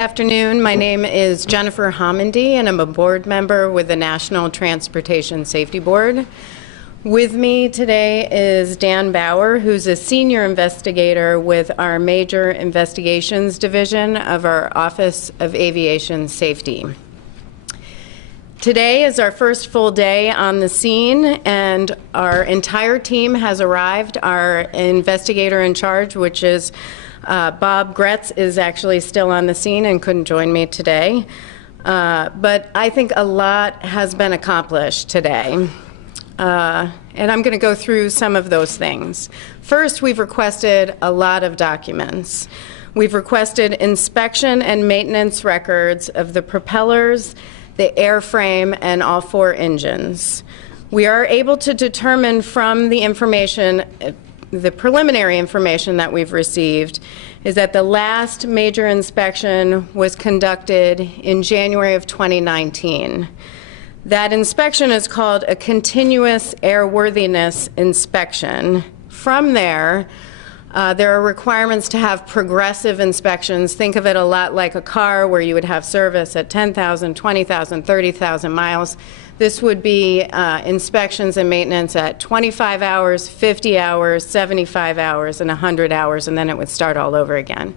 Good afternoon. My name is Jennifer Homendy, and I'm a board member with the National Transportation Safety Board. With me today is Dan Bauer, who's a senior investigator with our Major Investigations Division of our Office of Aviation Safety. Today is our first full day on the scene, and our entire team has arrived. Our investigator in charge, which is Bob Gretz, is actually still on the scene and couldn't join me today. But I think a lot has been accomplished today. And I'm going to go through some of those things. First, we've requested a lot of documents. We've requested inspection and maintenance records of the propellers, the airframe, and all four engines. We are able to determine from the information, the preliminary information that we've received, is that the last major inspection was conducted in January of 2019. That inspection is called a continuous airworthiness inspection. From there are requirements to have progressive inspections. Think of it a lot like a car where you would have service at 10,000, 20,000, 30,000 miles. This would be inspections and maintenance at 25 hours, 50 hours, 75 hours, and 100 hours, and then it would start all over again.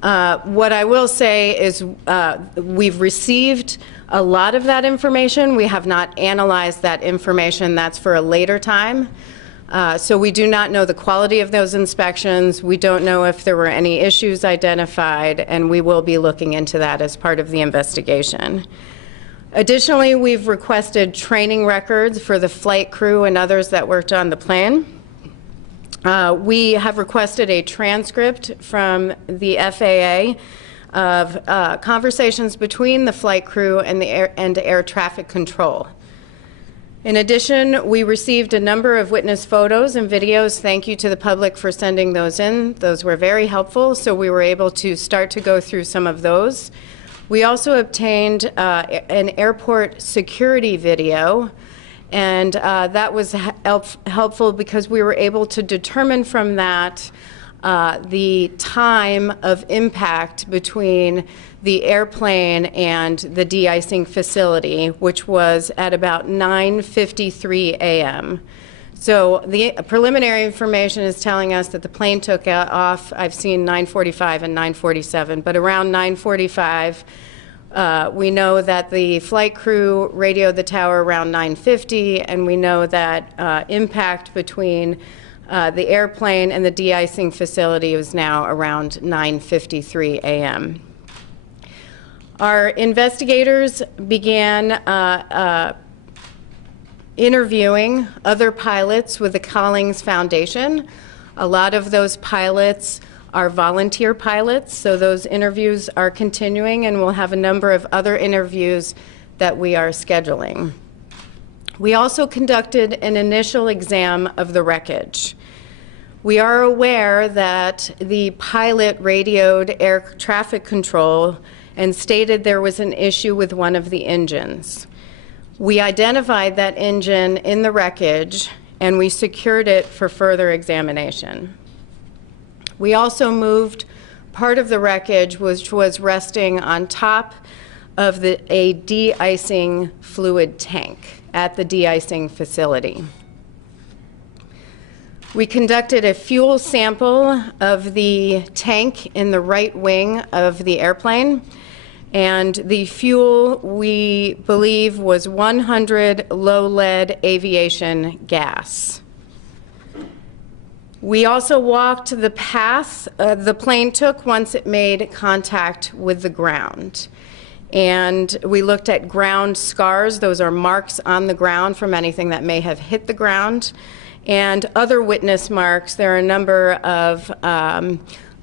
What I will say is we've received a lot of that information. We have not analyzed that information. That's for a later time. So we do not know the quality of those inspections. We don't know if there were any issues identified, and we will be looking into that as part of the investigation. Additionally, we've requested training records for the flight crew and others that worked on the plane. We have requested a transcript from the FAA of conversations between the flight crew and air traffic control. In addition, we received a number of witness photos and videos. Thank you to the public for sending those in. Those were very helpful, so we were able to start to go through some of those. We also obtained an airport security video, and that was helpful because we were able to determine from that the time of impact between the airplane and the de-icing facility, which was at about 9:53 a.m. So the preliminary information is telling us that the plane took off. I've seen 9:45 and 9:47, but around 9:45, we know that the flight crew radioed the tower around 9:50, and we know that impact between the airplane and the de-icing facility was now around 9:53 a.m. Our investigators began interviewing other pilots with the Collings Foundation. A lot of those pilots are volunteer pilots, so those interviews are continuing, and we'll have a number of other interviews that we are scheduling. We also conducted an initial exam of the wreckage. We are aware that the pilot radioed air traffic control and stated there was an issue with one of the engines. We identified that engine in the wreckage, and we secured it for further examination. We also moved part of the wreckage, which was resting on top of a de-icing fluid tank at the de-icing facility. We conducted a fuel sample of the tank in the right wing of the airplane, and the fuel, we believe, was 100 low-lead aviation gas. We also walked the path the plane took once it made contact with the ground. And we looked at ground scars. Those are marks on the ground from anything that may have hit the ground. And other witness marks. There are a number of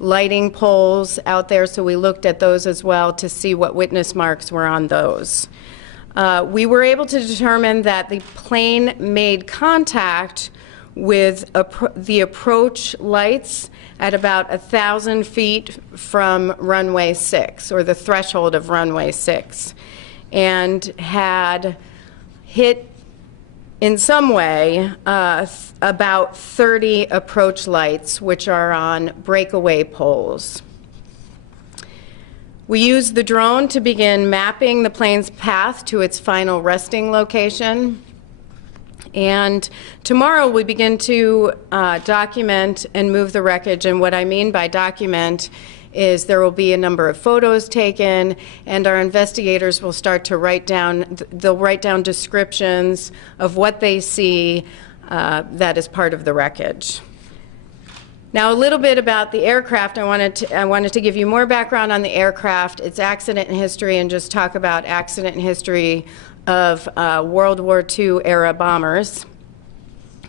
lighting poles out there, so we looked at those as well to see what witness marks were on those. We were able to determine that the plane made contact with the approach lights at about 1,000 feet from runway 6, or the threshold of runway 6, and had hit in some way about 30 approach lights, which are on breakaway poles. We used the drone to begin mapping the plane's path to its final resting location. And tomorrow we begin to document and move the wreckage. And what I mean by document is there will be a number of photos taken, and our investigators will start to they'll write down descriptions of what they see that is part of the wreckage. Now, a little bit about the aircraft. I wanted to give you more background on the aircraft, its accident history, and just talk about accident history of World War II era bombers.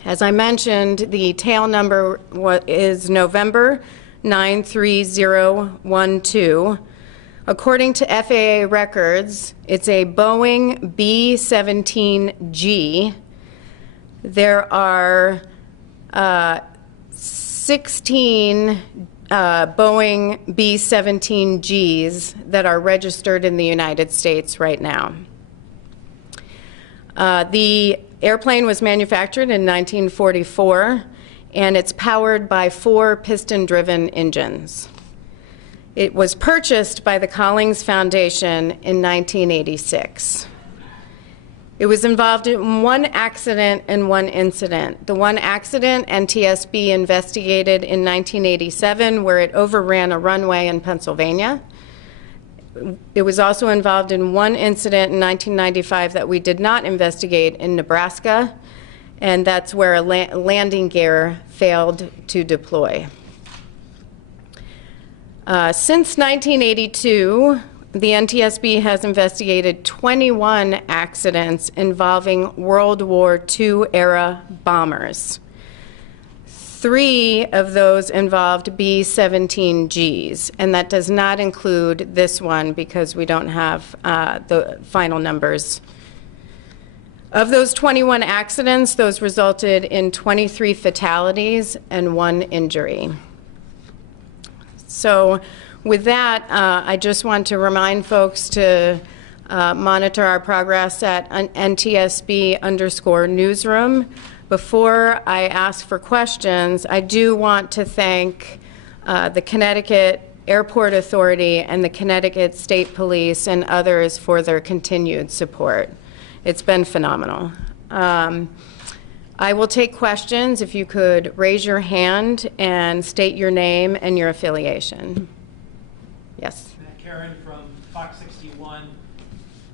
As I mentioned, the tail number is November 93012. According to FAA records, it's a Boeing B-17G. There are 16 Boeing B-17Gs that are registered in the United States right now. The airplane was manufactured in 1944, and it's powered by 4 piston-driven engines. It was purchased by the Collings Foundation in 1986. It was involved in 1 accident and 1 incident. The 1 accident, NTSB investigated in 1987, where it overran a runway in Pennsylvania. It was also involved in 1 incident in 1995 that we did not investigate in Nebraska, and that's where a landing gear failed to deploy. Since 1982, the NTSB has investigated 21 accidents involving World War II era bombers. 3 of those involved B-17Gs, and that does not include this one because we don't have the final numbers. Of those 21 accidents, those resulted in 23 fatalities and 1 injury. So with that, I just want to remind folks to monitor our progress at NTSB_newsroom. Before I ask for questions, I do want to thank the Connecticut Airport Authority and the Connecticut State Police and others for their continued support. It's been phenomenal. I will take questions. If you could raise your hand and state your name and your affiliation. Yes. Karen from Fox 61.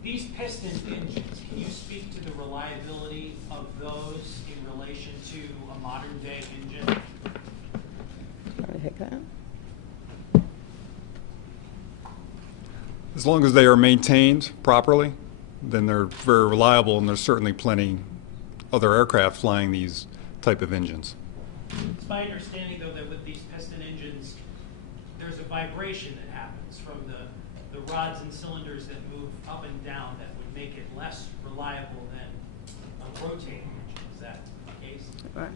These piston engines, can you speak to the reliability of those in relation to a modern day engine? Do you want to take that? As long as they are maintained properly, then they're very reliable, and there's certainly plenty other aircraft flying these type of engines. It's my understanding, though, that with these piston engines, there's a vibration that happens from the rods and cylinders that move up and down that would make it less reliable than a rotating engine. Is that the case? Right.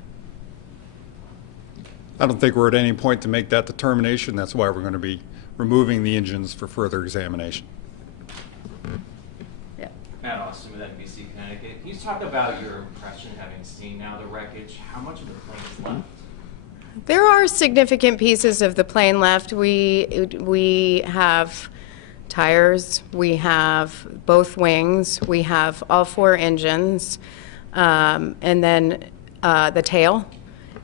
I don't think we're at any point to make that determination. That's why we're going to be removing the engines for further examination. Yeah. Matt Austin with NBC Connecticut. Can you talk about your impression, having seen now the wreckage? How much of the plane is left? There are significant pieces of the plane left. We have tires, we have both wings, we have all 4 engines, and then the tail,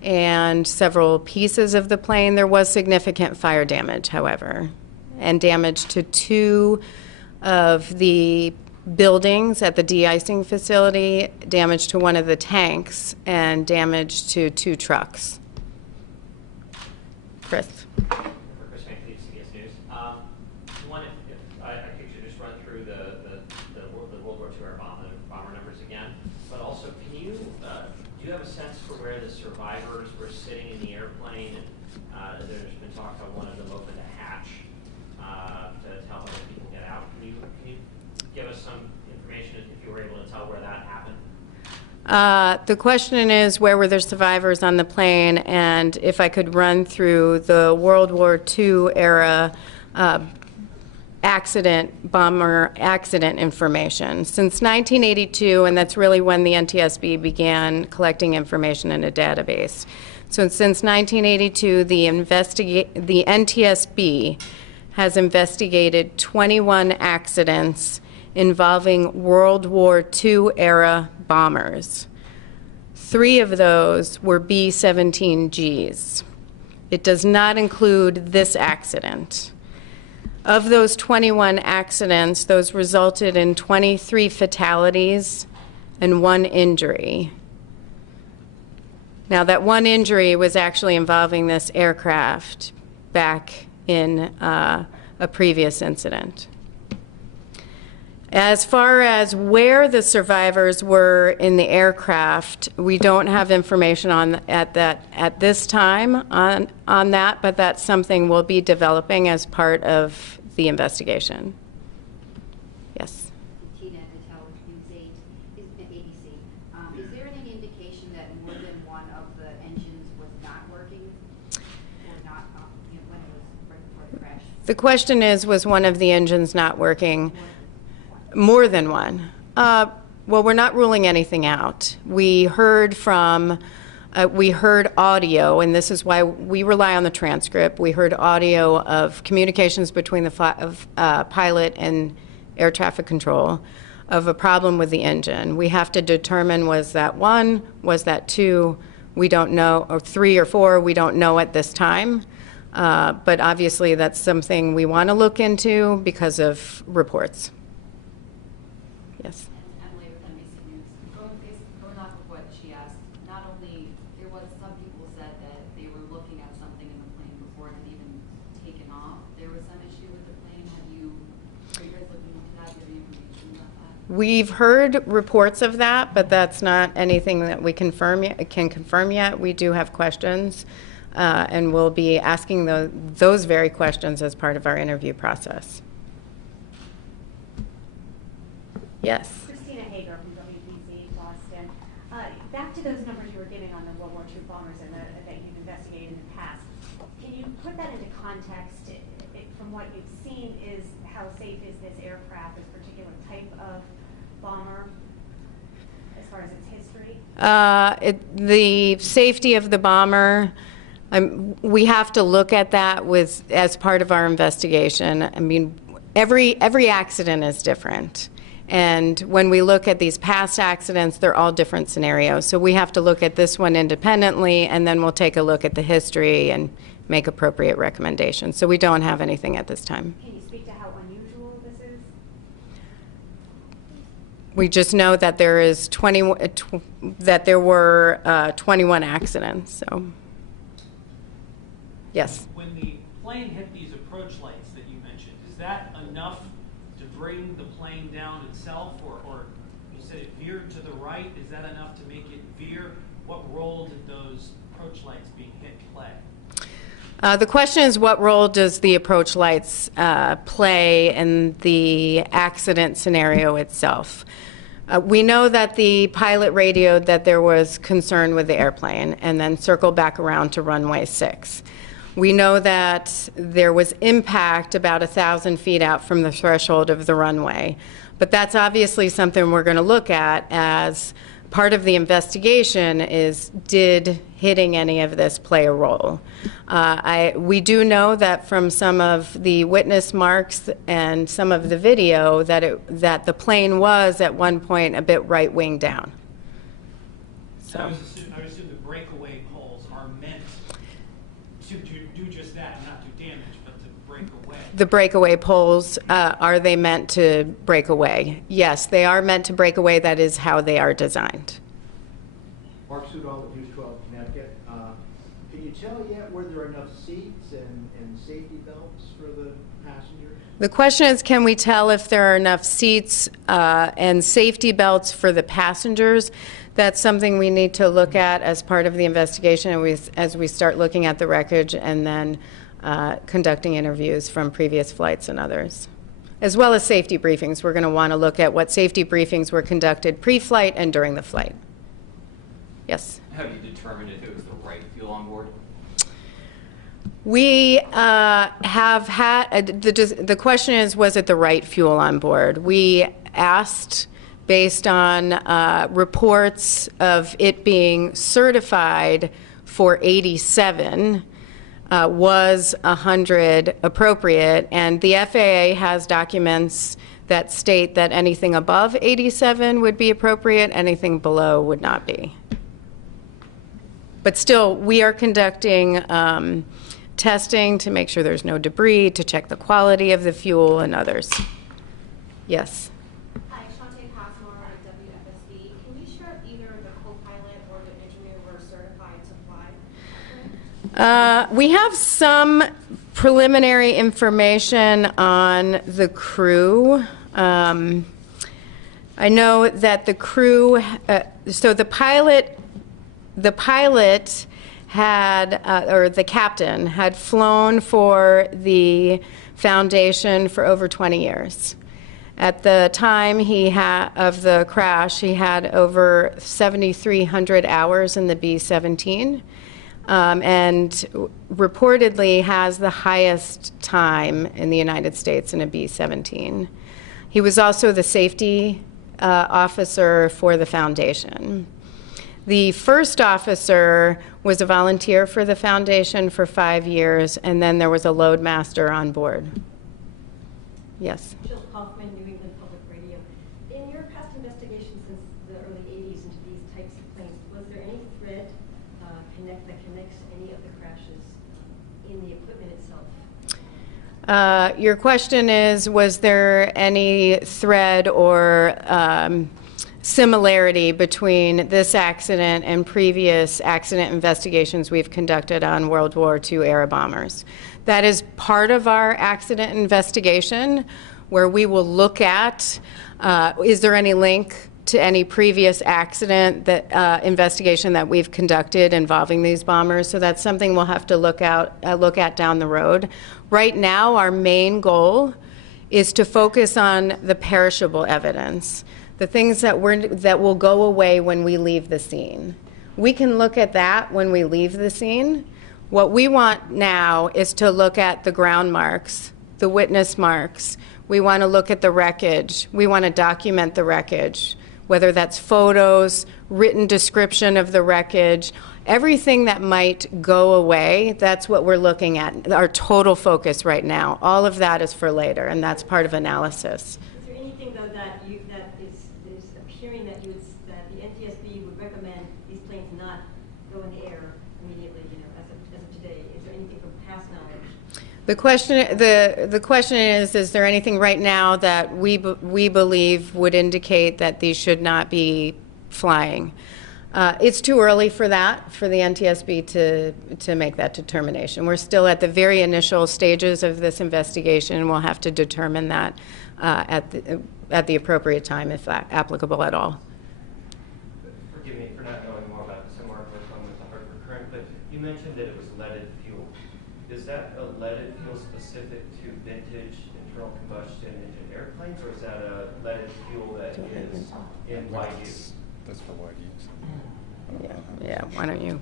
and several pieces of the plane. There was significant fire damage, however, and damage to 2 of the buildings at the de-icing facility, damage to 1 of the tanks, and damage to 2 trucks. Chris. Chris Mancini, CBS News. One, if I could you just run through the World War II bomber numbers again, but also can you do you have a sense for where the survivors were sitting in the airplane? And there's been talk of one of them opened a hatch to help other people get out. Can you give us some information if you were able to tell where that happened? The question is, where were the survivors on the plane, and if I could run through the World War II era bomber accident information. Since 1982, and that's really when the NTSB began collecting information in a database. So since 1982, the NTSB has investigated 21 accidents involving World War II era bombers. 3 of those were B-17Gs. It does not include this accident. Of those 21 accidents, those resulted in 23 fatalities and 1 injury. Now, that 1 injury was actually involving this aircraft back in a previous incident. As far as where the survivors were in the aircraft, we don't have information at this time on that, but that's something we'll be developing as part of the investigation. Yes. Tina Patel with News 8 is ABC. Is there any indication that more than one of the engines was not working or not when it was right before the crash? The question is, was one of the engines not working? More than one. Well, we're not ruling anything out. We heard audio, and this is why we rely on the transcript. We heard audio of communications between the pilot and air traffic control of a problem with the engine. We have to determine, was that 1, was that 2, we don't know, or 3 or 4, we don't know at this time. But obviously that's something we want to look into because of reports. Yes. Emily with NBC News. Going off of what she asked, not only there was some people said that they were looking at something in the plane before it had even taken off. There was some issue with the plane. Are you guys looking into that? Do you have any information about that? We've heard reports of that, but that's not anything that we can confirm yet. We do have questions, and we'll be asking those very questions as part of our interview process. Yes. Christina Hager from WBZ Boston. Back to those numbers you were giving on the World War II bombers and that you've investigated in the past. Can you put that into context? From what you've seen, is how safe is this aircraft, this particular type of bomber, as far as its history? The safety of the bomber, we have to look at that as part of our investigation. I mean, every accident is different. And when we look at these past accidents, they're all different scenarios. So we have to look at this one independently, and then we'll take a look at the history and make appropriate recommendations. So we don't have anything at this time. Can you speak to how unusual this is? We just know that there were 21 accidents. So, yes. When the plane hit these approach lights that you mentioned, is that enough to bring the plane down itself, or you said it veered to the right? Is that enough to make it veer? What role did those approach lights being hit play? The question is, what role does the approach lights play in the accident scenario itself? We know that the pilot radioed that there was concern with the airplane and then circled back around to runway 6. We know that there was impact about 1,000 feet out from the threshold of the runway. But that's obviously something we're going to look at as part of the investigation is, did hitting any of this play a role? We do know that from some of the witness marks and some of the video that the plane was at one point a bit right wing down. So. I would assume the breakaway poles are meant to do just that, not do damage, but to break away. The breakaway poles, are they meant to break away? Yes, they are meant to break away. That is how they are designed. Mark Sudol with News 12 Connecticut. Can you tell yet were there enough seats and safety belts for the passengers? The question is, can we tell if there are enough seats and safety belts for the passengers? That's something we need to look at as part of the investigation as we start looking at the wreckage and then conducting interviews from previous flights and others. As well as safety briefings. We're going to want to look at what safety briefings were conducted pre-flight and during the flight. Yes? Have you determined if it was the right fuel on board? We have had, the question is, was it the right fuel on board? We asked based on reports of it being certified for 87. was 100 appropriate, and the FAA has documents that state that anything above 87 would be appropriate, anything below would not be. But still, we are conducting testing to make sure there's no debris, to check the quality of the fuel and others. Yes? Hi, Shantae Passmore with WWLP. Can you share if either the co-pilot or the engineer were certified to fly? We have some preliminary information on the crew. I know that the crew, so the pilot had, or the captain, had flown for the foundation for over 20 years. At the time of the crash, he had over 7,300 hours in the B-17, and reportedly has the highest time in the United States in a B-17. He was also the safety officer for the foundation. The first officer was a volunteer for the foundation for 5 years, and then there was a loadmaster on board. Yes? Jill Kaufman, New England Public Radio. In your past investigation since the early 80s into these types of planes, was there any thread that connects any of the crashes in the equipment itself? Your question is, was there any thread or similarity between this accident and previous accident investigations we've conducted on World War II era bombers? That is part of our accident investigation, where we will look at, is there any link to any previous accident that investigation that we've conducted involving these bombers? So that's something we'll have to look at down the road. Right now, our main goal is to focus on the perishable evidence, the things that will go away when we leave the scene. We can look at that when we leave the scene. What we want now is to look at the ground marks, the witness marks. We want to look at the wreckage. We want to document the wreckage, whether that's photos, written description of the wreckage, everything that might go away. That's what we're looking at, our total focus right now. All of that is for later, and that's part of analysis. Is there anything, though, that is appearing that the NTSB would recommend these planes not go in the air immediately, as of today? Is there anything from past knowledge? The question is there anything right now that we believe would indicate that these should not be flying? It's too early for that, for the NTSB to make that determination. We're still at the very initial stages of this investigation, and we'll have to determine that at the appropriate time, if applicable at all. Forgive me for not knowing more about this. I'm working with the Hartford Current, but you mentioned that it was leaded fuel. Is that a leaded fuel specific to vintage internal combustion engine airplanes, or is that a leaded fuel that is in wide use? That's for wide use. Yeah, why don't you?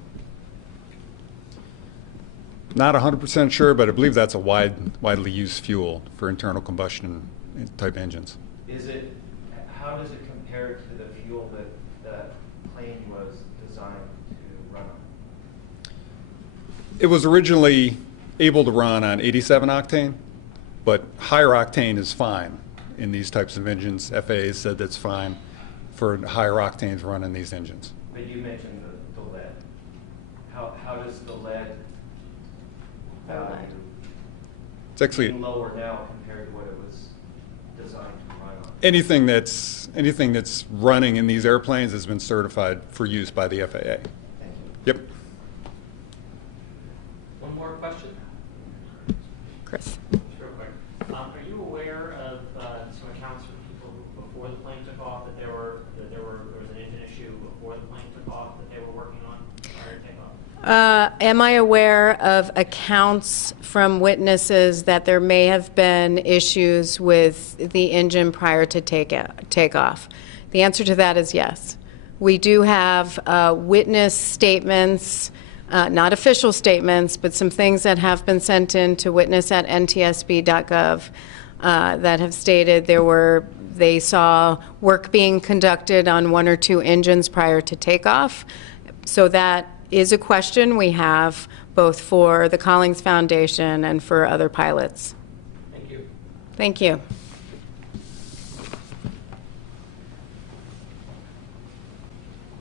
Not 100% sure, but I believe that's a widely used fuel for internal combustion type engines. How does it compare to the fuel that plane was designed to run on? It was originally able to run on 87 octane, but higher octane is fine in these types of engines. FAA said that's fine for higher octanes run in these engines. But you mentioned the lead. How does the lead value It's actually lower now compared to what it was designed to run on? anything that's running in these airplanes has been certified for use by the FAA. Thank you. Yep. One more question. Chris. Just real quick. Are you aware of some accounts from people who, before the plane took off, that there was an engine issue before the plane took off that they were working on prior to takeoff? Am I aware of accounts from witnesses that there may have been issues with the engine prior to takeoff? The answer to that is yes. We do have witness statements, not official statements, but some things that have been sent in to witness at ntsb.gov that have stated they saw work being conducted on 1 or 2 engines prior to takeoff. So that is a question we have, both for the Collings Foundation and for other pilots. Thank you. Thank you.